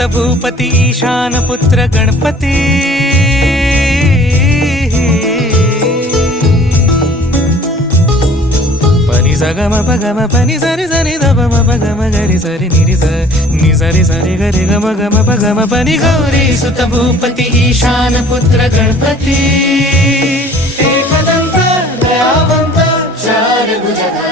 सुत भूपती ईशान पुत्र गणपती पनि सगम पगम पनि सरि सरि दपम पगम गरि सरि निरि स नि सरि सरि गरि गम गम पगम पनि गौरी सुत भूपति ईशान पुत्र गणपती एकदंत दयावंत चार भुजधारी